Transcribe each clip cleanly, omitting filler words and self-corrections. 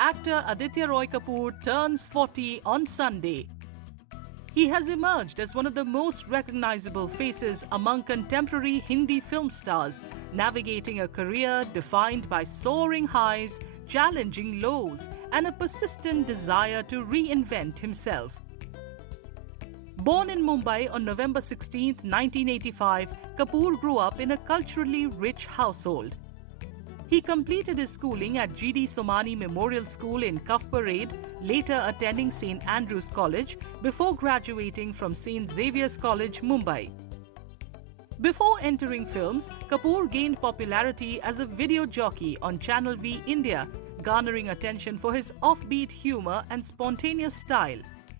Actor Aditya Roy Kapoor turns 40 on Sunday. He has emerged as one of the most recognizable faces among contemporary Hindi film stars, navigating a career defined by soaring highs, challenging lows, and a persistent desire to reinvent himself. Born in Mumbai on November 16, 1985, Kapoor grew up in a culturally rich household. He completed his schooling at G.D. Somani Memorial School in Cuff Parade, later attending St. Andrews College before graduating from St. Xavier's College, Mumbai. Before entering films, Kapoor gained popularity as a video jockey on Channel V India, garnering attention for his offbeat humor and spontaneous style.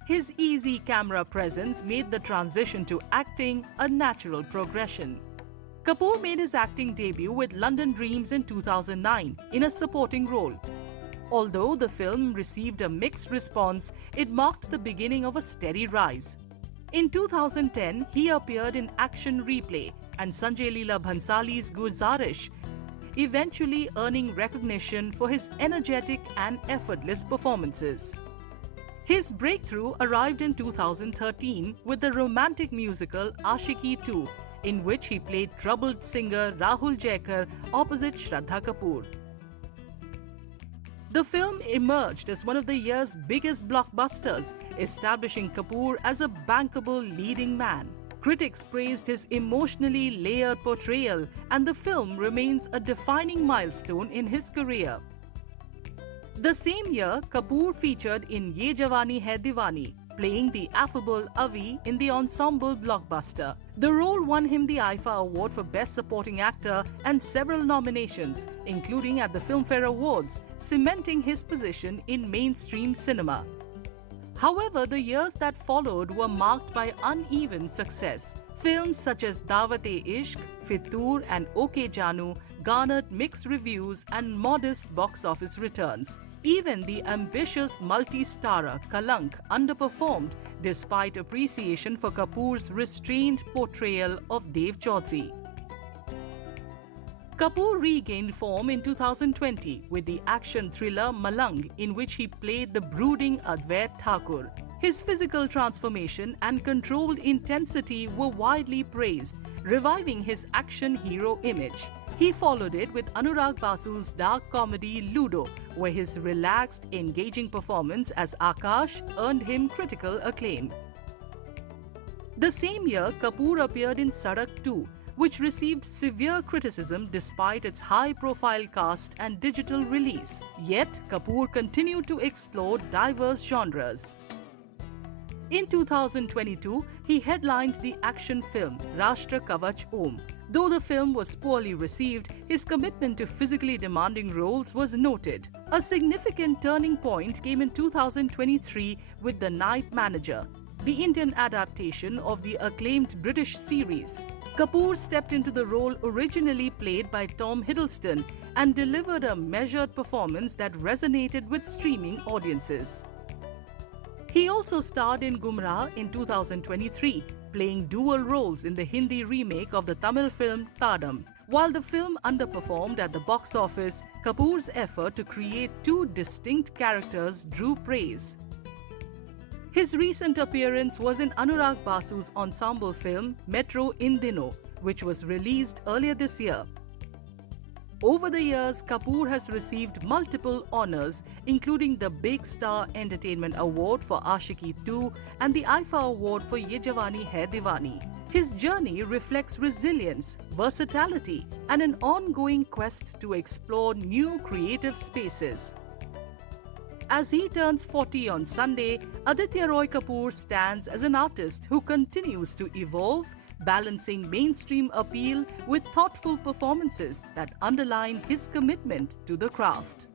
His easy camera presence made the transition to acting a natural progression. Kapoor made his acting debut with London Dreams in 2009 in a supporting role. Although the film received a mixed response, it marked the beginning of a steady rise. In 2010, he appeared in Action Replay and Sanjay Leela Bhansali's Guzarish, eventually earning recognition for his energetic and effortless performances. His breakthrough arrived in 2013 with the romantic musical Aashiqui 2, in which he played troubled singer Rahul Jaikar opposite Shraddha Kapoor. The film emerged as one of the year's biggest blockbusters, establishing Kapoor as a bankable leading man. Critics praised his emotionally layered portrayal, and the film remains a defining milestone in his career. The same year, Kapoor featured in Ye Jawani Hai Diwani, playing the affable Avi in the ensemble blockbuster. The role won him the IIFA Award for Best Supporting Actor and several nominations, including at the Filmfare Awards, cementing his position in mainstream cinema. However, the years that followed were marked by uneven success. Films such as Daawat-e-Ishq, Fitoor and OK Janu garnered mixed reviews and modest box office returns. Even the ambitious multi-starrer Kalank underperformed despite appreciation for Kapoor's restrained portrayal of Dev Chaudhary. Kapoor regained form in 2020 with the action thriller Malang, in which he played the brooding Advait Thakur. His physical transformation and controlled intensity were widely praised, reviving his action hero image. He followed it with Anurag Basu's dark comedy Ludo, where his relaxed, engaging performance as Akash earned him critical acclaim. The same year, Kapoor appeared in Sadak 2, which received severe criticism despite its high-profile cast and digital release. Yet, Kapoor continued to explore diverse genres. In 2022, he headlined the action film Rashtra Kavach Om. Though the film was poorly received, his commitment to physically demanding roles was noted. A significant turning point came in 2023 with The Night Manager, the Indian adaptation of the acclaimed British series. Kapoor stepped into the role originally played by Tom Hiddleston and delivered a measured performance that resonated with streaming audiences. He also starred in Gumrah in 2023, playing dual roles in the Hindi remake of the Tamil film Tadam. While the film underperformed at the box office, Kapoor's effort to create two distinct characters drew praise. His recent appearance was in Anurag Basu's ensemble film Metro In Dino, which was released earlier this year. Over the years, Kapoor has received multiple honors, including the Big Star Entertainment Award for Aashiqui 2 and the IIFA Award for Ye Jawani Hai Diwani. His journey reflects resilience, versatility, and an ongoing quest to explore new creative spaces. As he turns 40 on Sunday, Aditya Roy Kapoor stands as an artist who continues to evolve, balancing mainstream appeal with thoughtful performances that underline his commitment to the craft.